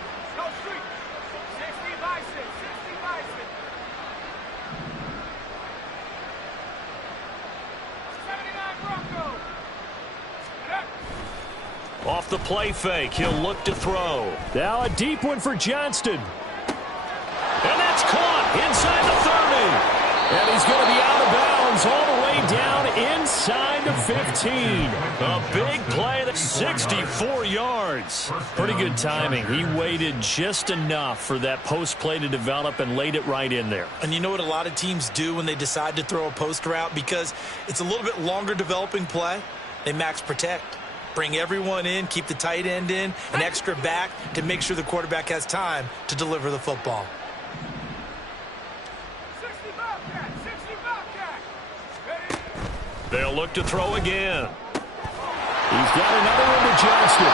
Off the play fake, he'll look to throw. Now a deep one for Johnston. And that's caught inside the 30. And he's going to be out of bounds all the way down inside the 15. A big play, that's 64 yards. Pretty good timing. He waited just enough for that post play to develop and laid it right in there. And you know what a lot of teams do when they decide to throw a post route? Because it's a little bit longer developing play, they max protect. Bring everyone in, keep the tight end in, an extra back to make sure the quarterback has time to deliver the football. They'll look to throw again. He's got another one to Johnston.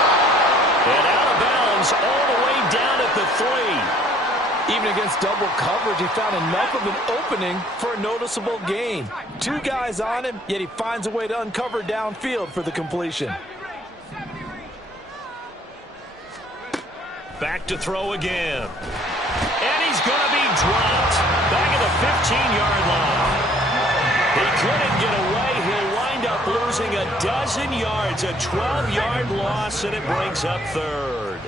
And out of bounds all the way down at the 3. Even against double coverage, he found enough of an opening for a noticeable gain. 2 guys on him, yet he finds a way to uncover downfield for the completion. Back to throw again. And he's going to be dropped back at the 15-yard line. He couldn't get away. He'll wind up losing a dozen yards, a 12-yard loss, and it brings up 3rd.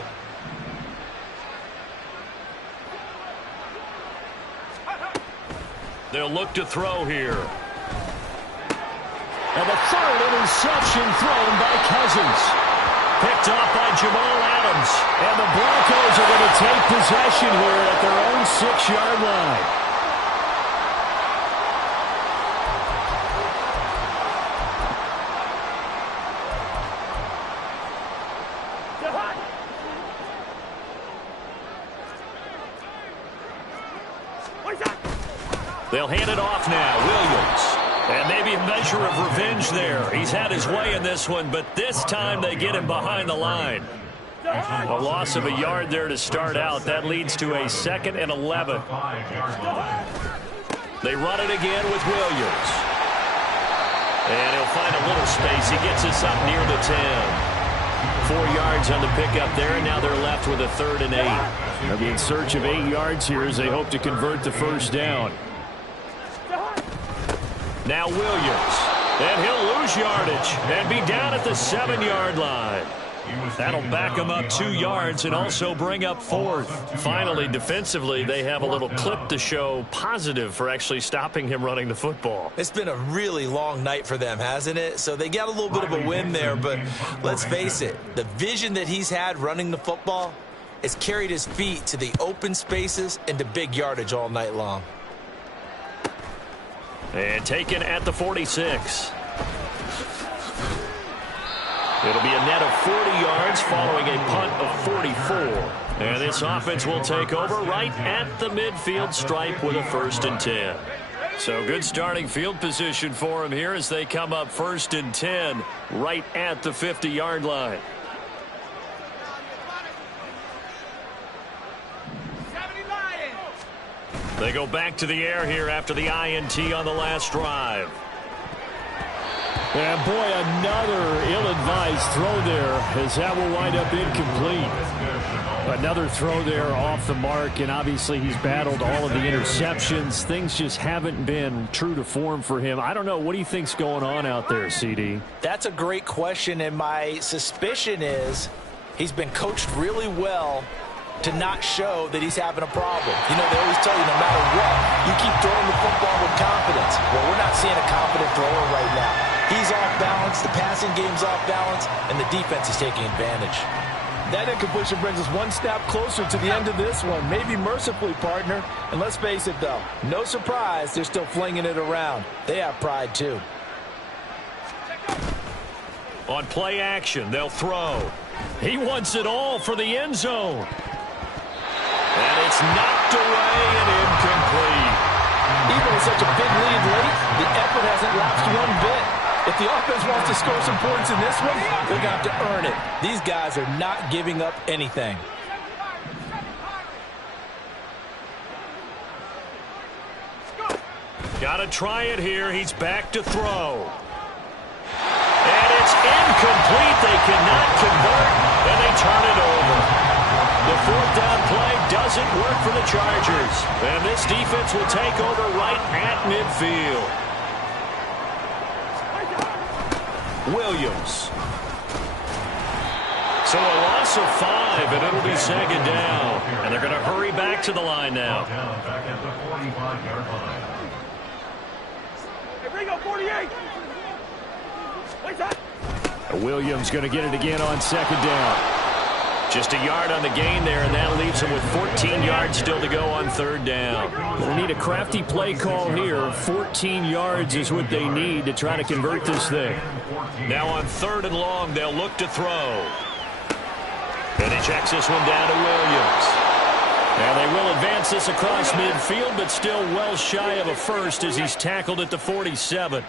They'll look to throw here. And the 3rd interception thrown by Cousins. Picked off by Jamal Adams. And the Broncos are going to take possession here at their own 6-yard line. They'll hand it off now. Williams. And maybe a measure of revenge there. He's had his way in this one, but this time they get him behind the line. A loss of a yard there to start out. That leads to a 2nd and 11. They run it again with Williams. And he'll find a little space. He gets us up near the 10. 4 yards on the pickup there, and now they're left with a 3rd and 8. They'll be in search of 8 yards here as they hope to convert the first down. Now Williams, and he'll lose yardage and be down at the 7-yard line. That'll back him up 2 yards and also bring up 4th. Finally, defensively, they have a little clip to show positive for actually stopping him running the football. It's been a really long night for them, hasn't it? So they got a little bit of a win there, but let's face it, the vision that he's had running the football has carried his feet to the open spaces and to big yardage all night long. And taken at the 46. It'll be a net of 40 yards following a punt of 44. And this offense will take over right at the midfield stripe with a 1st and 10. So good starting field position for them here as they come up 1st and 10 right at the 50-yard line. They go back to the air here after the INT on the last drive. And boy, another ill-advised throw there, as that will wind up incomplete. Another throw there off the mark, and obviously he's battled all of the interceptions. Things just haven't been true to form for him. I don't know. What do you think's going on out there, CD? That's a great question, and my suspicion is he's been coached really well to not show that he's having a problem. You know, they always tell you no matter what, you keep throwing the football with confidence. Well, we're not seeing a confident thrower right now. He's off balance, the passing game's off balance, and the defense is taking advantage. That incompletion brings us one step closer to the end of this one. Maybe mercifully, partner. And let's face it, though, no surprise, they're still flinging it around. They have pride, too. On play action, they'll throw. He wants it all for the end zone. And it's knocked away and incomplete. Even with such a big lead late, the effort hasn't lapsed one bit. If the offense wants to score some points in this one, they're going to have to earn it. These guys are not giving up anything. Got to try it here. He's back to throw. And it's incomplete. They cannot convert, and they turn it over. The fourth down play doesn't work for the Chargers. And this defense will take over right at midfield. Williams. So a loss of 5, and it'll be second down. And they're going to hurry back to the line now. Back at the 45-yard line. Hey, Ringo, 48. Williams going to get it again on second down. Just a yard on the gain there, and that leaves him with 14 yards still to go on third down. We need a crafty play call here. 14 yards is what they need to try to convert this thing. Now on third and long, they'll look to throw. And he checks this one down to Williams. And they will advance this across midfield, but still well shy of a first as he's tackled at the 47.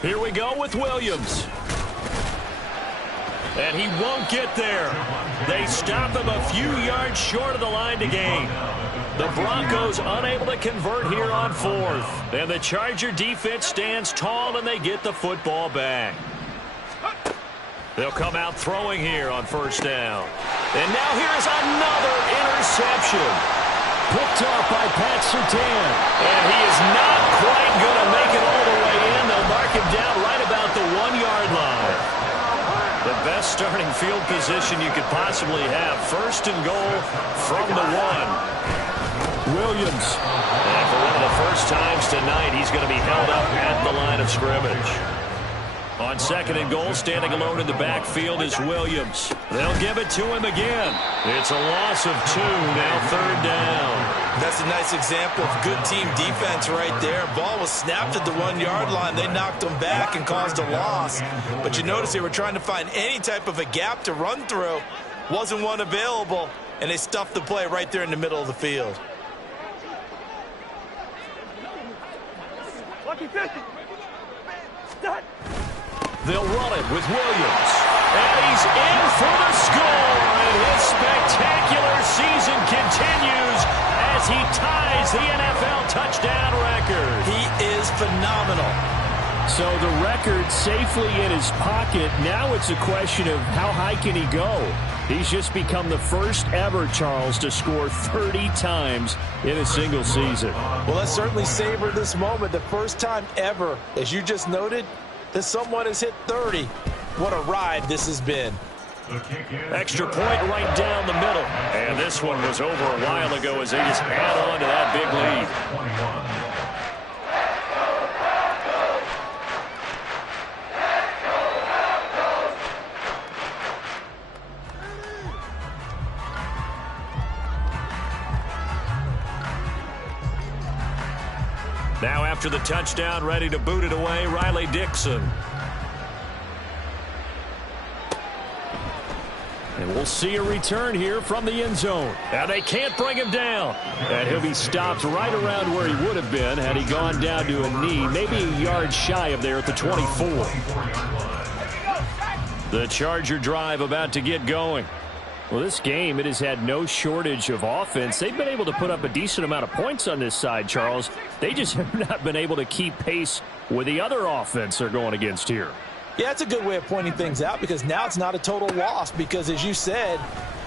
Here we go with Williams. And he won't get there. They stop him a few yards short of the line to gain. The Broncos unable to convert here on fourth. And the Charger defense stands tall, and they get the football back. They'll come out throwing here on first down. And now here's another interception. Picked off by Pat Surtain. And he is not quite going to make it all the way in. They'll mark him down right about the 1-yard line. The best starting field position you could possibly have. First and goal from the 1. Williams. And for one of the first times tonight, he's going to be held up at the line of scrimmage. On second and goal, standing alone in the backfield is Williams. They'll give it to him again. It's a loss of 2, now third down. That's a nice example of good team defense right there. Ball was snapped at the 1-yard line. They knocked him back and caused a loss. But you notice they were trying to find any type of a gap to run through. Wasn't one available, and they stuffed the play right there in the middle of the field. Lucky 50. Done. They'll run it with Williams. And he's in for the score. And his spectacular season continues as he ties the NFL touchdown record. He is phenomenal. So the record safely in his pocket. Now it's a question of how high can he go? He's just become the first ever, Charles, to score 30 times in a single season. Well, let's certainly savor this moment. The first time ever, as you just noted, that someone has hit 30. What a ride this has been. Extra point right down the middle. And this one was over a while ago as they just add on to that big lead. Now after the touchdown, ready to boot it away, Riley Dixon. And we'll see a return here from the end zone. Now they can't bring him down. And he'll be stopped right around where he would have been had he gone down to a knee, maybe a yard shy of there at the 24. The Charger drive about to get going. Well, this game, it has had no shortage of offense. They've been able to put up a decent amount of points on this side, Charles. They just have not been able to keep pace with the other offense they're going against here. Yeah, it's a good way of pointing things out because now it's not a total loss because, as you said,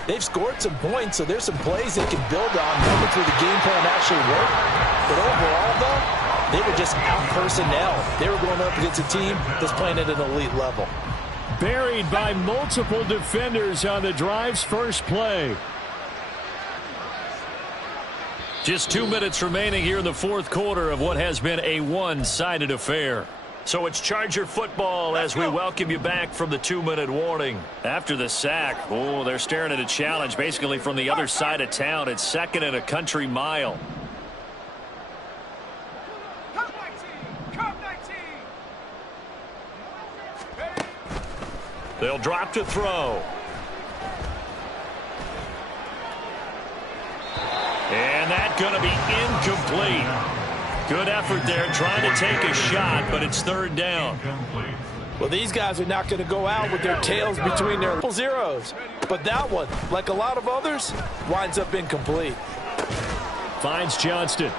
they've scored some points, so there's some plays they can build on moments where the game plan actually worked. But overall, though, they were just out-personnel. They were going up against a team that's playing at an elite level. Buried by multiple defenders on the drive's first play. Just 2 minutes remaining here in the fourth quarter of what has been a one-sided affair. So it's Charger football as we welcome you back from the 2-minute warning. After the sack, they're staring at a challenge basically from the other side of town. It's second and a country mile. They'll drop to throw. And that's going to be incomplete. Good effort there trying to take a shot, but it's third down. Well, these guys are not going to go out with their tails between their zeros. But that one, like a lot of others, winds up incomplete. Finds Johnston.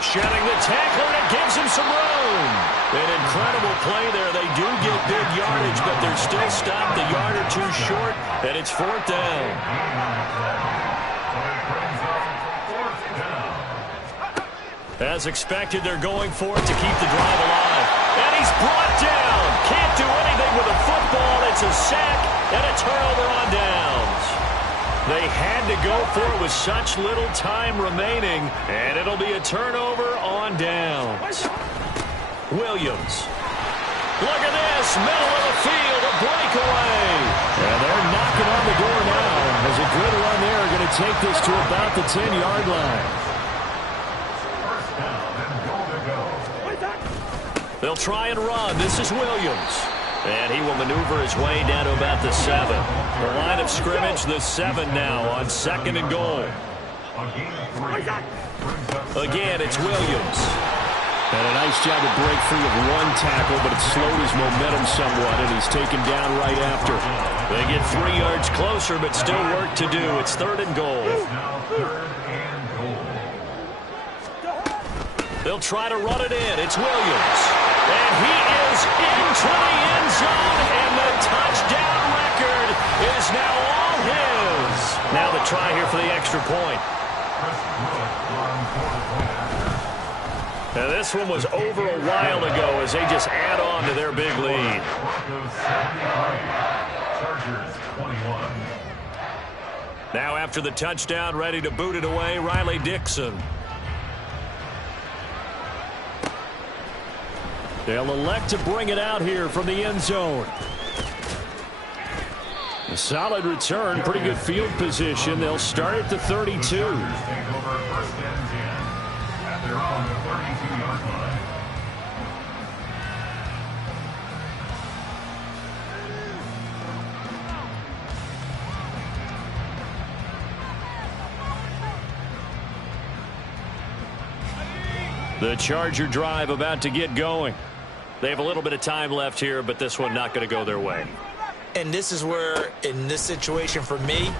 Shedding the tackler, and it gives him some room. An incredible play there. They do get big yardage, but they're still stopped a yard or two short, and it's fourth down. As expected, they're going for it to keep the drive alive. And he's brought down. Can't do anything with a football. It's a sack and a turnover on downs. They had to go for it with such little time remaining, and it'll be a turnover on downs. Williams. Look at this. Middle of the field, a breakaway. And they're knocking on the door now. As a good run there, going to take this to about the 10-yard line. They'll try and run. This is Williams. And he will maneuver his way down to about the 7. The line of scrimmage, the 7 now on second and goal. Again, it's Williams. And a nice job to break free of one tackle, but it slowed his momentum somewhat, and he's taken down right after. They get 3 yards closer, but still work to do. It's third and goal. They'll try to run it in. It's Williams. And he is into the end zone, and the touchdown record is now all his. Now the try here for the extra point. Now this one was over a while ago as they just add on to their big lead. Now after the touchdown, ready to boot it away, Riley Dixon. They'll elect to bring it out here from the end zone. A solid return, pretty good field position. They'll start at the 32. The Charger drive about to get going. They have a little bit of time left here, but this one not going to go their way. And this is where, in this situation for me,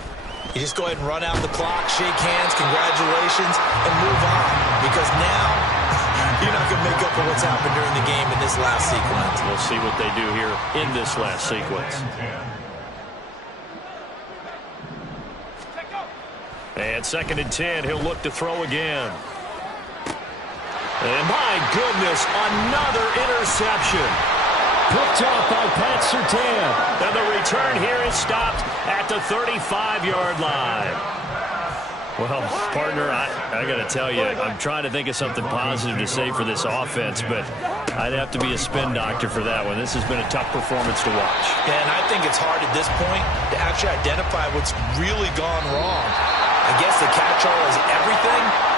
you just go ahead and run out the clock, shake hands, congratulations, and move on. Because now, you're not going to make up for what's happened during the game in this last sequence. We'll see what they do here in this last sequence. And second and 10, he'll look to throw again. And my goodness, another interception. Picked off by Pat Surtain. And the return here is stopped at the 35-yard line. Well, partner, I got to tell you, I'm trying to think of something positive to say for this offense, but I'd have to be a spin doctor for that one. This has been a tough performance to watch. Yeah, and I think it's hard at this point to actually identify what's really gone wrong. I guess the catch-all is everything.